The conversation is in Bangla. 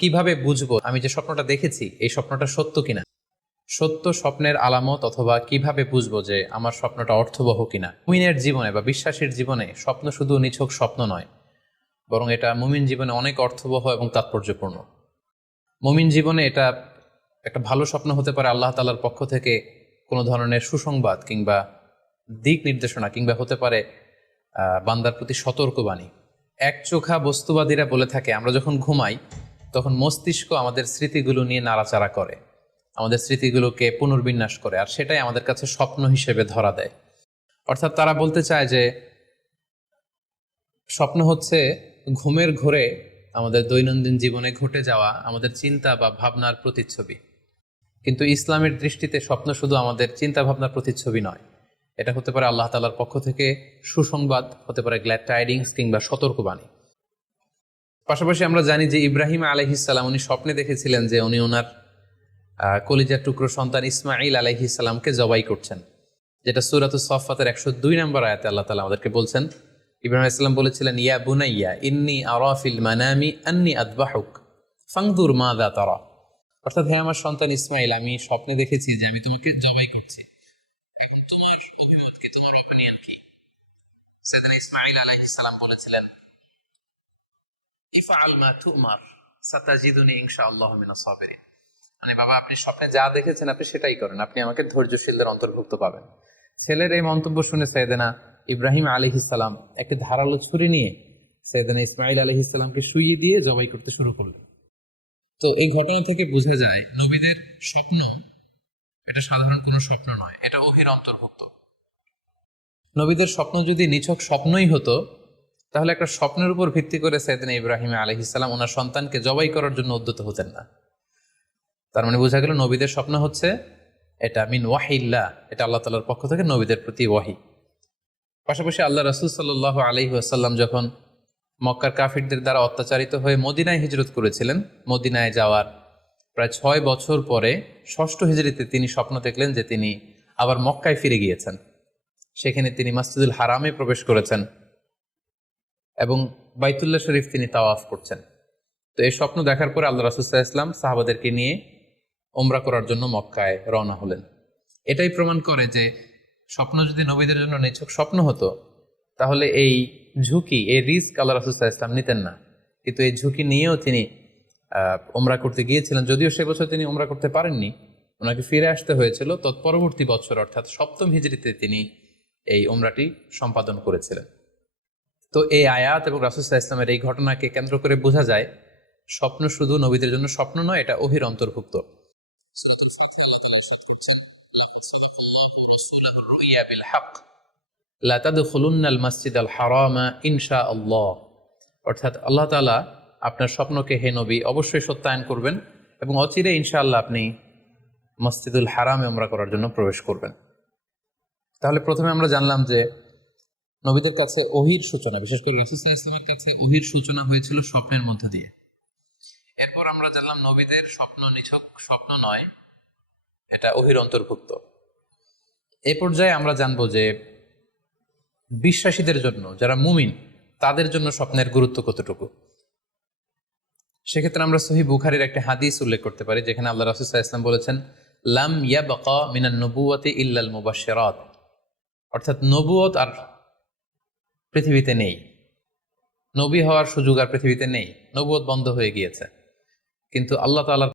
কিভাবে বুঝবো আমি যে স্বপ্নটা দেখেছি এই স্বপ্নটা সত্য কিনা? সত্য স্বপ্নের আলামত অথবা কিভাবে বুঝবো যে আমার স্বপ্নটা অর্থবহ কিনা? মুমিনের জীবনে বা বিশ্বাসীর জীবনে স্বপ্ন শুধু নিছক স্বপ্ন নয়, বরং এটা মুমিন জীবনে অনেক অর্থবহ এবং তাৎপর্যপূর্ণ। মুমিন জীবনে এটা একটা ভালো স্বপ্ন হতে পারে আল্লাহ তাআলার পক্ষ থেকে কোনো ধরনের সুসংবাদ কিংবা দিক নির্দেশনা, কিংবা হতে পারে বান্দার প্রতি সতর্কবাণী। একচোখা বস্তুবাদীরা বলে থাকে আমরা যখন ঘুমাই তখন মস্তিষ্ক আমাদের স্মৃতিগুলো নিয়ে নাড়াচাড়া করে, আমাদের স্মৃতিগুলোকে পুনর্বিন্যাস করে, আর সেটাই আমাদের কাছে স্বপ্ন হিসেবে ধরা দেয়। অর্থাৎ তারা বলতে চায় যে স্বপ্ন হচ্ছে ঘুমের ঘোরে আমাদের দৈনন্দিন জীবনে ঘটে যাওয়া আমাদের চিন্তা বা ভাবনার প্রতিচ্ছবি। কিন্তু ইসলামের দৃষ্টিতে স্বপ্ন শুধু আমাদের চিন্তা ভাবনার প্রতিচ্ছবি নয়, এটা হতে পারে আল্লাহ তাআলার পক্ষ থেকে সুসংবাদ, হতে পারে গ্ল্যাড টাইডিংস কিংবা সতর্কবাণী। পাশাপাশি আমরা জানি যে ইব্রাহিম আলাইহিস সালাম উনি স্বপ্নে দেখেছিলেন যে উনি ওনার কলিজার টুকরো সন্তান ইসমাঈল আলাইহিস সালামকে জবাই করছেন, যেটা সূরাতুস সাফফাতের 102 নম্বর আয়াতে আল্লাহ তাআলা আমাদেরকে বলছেন। ইব্রাহিম আলাইহিস সালাম বলেছিলেন, ইয়া বুনাইয়া ইন্নী আরা ফিল মানামি আন্নী আযবাহুক ফানজুর মাযা তারা। অর্থাৎ, হে আমার সন্তান ইসমাঈল, আমি স্বপ্নে দেখেছি যে আমি তোমাকে জবাই করছি, এখন তোমার অভিমত কি, তোমার অপিনিয়ন কি? সাইয়েদনা ইসমাঈল আলাইহিস সালাম বলেছিলেন, ইফআল মা তুমার সাতাজিদুনি ইনশাআল্লাহু মিনাস সাবিরিন। মানে বাবা, আপনি স্বপ্নে যা দেখেছেন আপনি সেটাই করেন, আপনি আমাকে ধৈর্যশীলদের অন্তর্ভুক্ত পাবেন। ছেলের এই মন্তব্য শুনে সাইয়েদনা ইব্রাহিম আলাইহিস সালাম একটি ধারালো ছুরি নিয়ে সাইয়েদনা ইসমাঈল আলাইহিস সালামকে শুইয়ে দিয়ে জবাই করতে শুরু করলেন। তো এই ঘটনা থেকে বোঝা যায় নবীদের স্বপ্ন এটা সাধারণ কোনো স্বপ্ন নয়, এটা ওহীর অন্তর্ভুক্ত। নবীদের স্বপ্ন যদি নিছক স্বপ্নই হতো তাহলে একটা স্বপ্নের উপর ভিত্তি করে সাইয়েদনা ইব্রাহিম আলাইহিস সালাম ওনার সন্তানকে জবাই করার জন্য উদ্যত হতেন না। তার মানে বোঝা গেল নবীদের স্বপ্ন হচ্ছে এটা মিন ওয়াহিল্লাহ, এটা আল্লাহ তাআলার পক্ষ থেকে নবীদের প্রতি ওয়াহি। পাশাপাশি আল্লাহ রাসূল সাল্লাল্লাহু আলাইহি ওয়াসাল্লাম যখন মক্কার কাফিরদের দ্বারা অত্যাচারিত হয়ে মদিনায় হিজরত করেছিলেন, মদিনায় যাওয়ার প্রায় 6 বছর পরে 6ষ্ঠ হিজরিতে তিনি স্বপ্ন দেখলেন যে তিনি আবার মক্কায় ফিরে গিয়েছেন। সেখানে তিনি মসজিদুল হারামে প্রবেশ করেছেন এবং বাইতুল্লাহ শরীফ তিনি তাওয়াফ করছেন। তো এই স্বপ্ন দেখার পরে আল্লাহ রাসূল সাল্লাল্লাহু আলাইহি ওয়াসাল্লাম সাহাবাদেরকে নিয়ে উমরা করার জন্য মক্কায় রওনা হলেন। এটাই প্রমাণ করে যে স্বপ্ন যদি নবীদের জন্য নিছক স্বপ্ন হতো তাহলে এই ঝুঁকি, এই রিস্ক আল্লাহ রাসূল সাল্লাল্লাহু আলাইহি ওয়াসাল্লাম নিতেন না। কিন্তু এই ঝুঁকি নিয়েও তিনি উমরা করতে গিয়েছিলেন, যদিও সে বছর তিনি উমরা করতে পারেননি, ওনাকে ফিরে আসতে হয়েছিল। তৎপরবর্তী বছর অর্থাৎ 7ম হিজরিতে তিনি এই উমরাটি সম্পাদন করেছিলেন। তো এই আয়াত এবং রাসূল সাল্লাল্লাহু আলাইহি ওয়াসাল্লামের এই ঘটনাকে কেন্দ্র করে বোঝা যায় স্বপ্ন শুধু নবীদের জন্য স্বপ্ন নয়, এটা ওহীর অন্তর্ভুক্ত। অর্থাৎ আল্লাহ তাআলা আপনার স্বপ্নকে, হে নবী, অবশ্যই সত্যায়ন করবেন এবং অচিরে ইনশাআল্লাহ আপনি মসজিদুল হারামে উমরা করার জন্য প্রবেশ করবেন। তাহলে প্রথমে আমরা জানলাম যে নবীদের কাছে ওহীর সূচনা, বিশেষ করে রাসূল সাল্লাল্লাহু আলাইহি ওয়াসাল্লামের কাছে ওহীর সূচনা হয়েছিল স্বপ্নের মধ্য দিয়ে। এরপর আমরা জানলাম নবীদের স্বপ্ন নিছক স্বপ্ন নয়, এটা ওহীর অন্তর্ভুক্ত। এই পর্যায়ে আমরা জানবো যে বিশ্বাসীদের জন্য, যারা মুমিন, তাদের জন্য স্বপ্নের গুরুত্ব কতটুকু। সেক্ষেত্রে আমরা সহিহ বুখারীর একটা হাদিস উল্লেখ করতে পারি, যেখানে আল্লাহ রাসূল সাল্লাল্লাহু আলাইহি ওয়াসাল্লাম বলেছেন, লাম ইয়াবকা মিনান নবুওয়াতি ইল্লাল মুবাশশিরাত। অর্থাৎ নবুয়ত আর পৃথিবীতে নেই, নবী হওয়ার সুযোগ আর পৃথিবীতে নেই, নবুয়ত বন্ধ হয়ে গিয়েছে। কিন্তু আল্লাহ তাআলার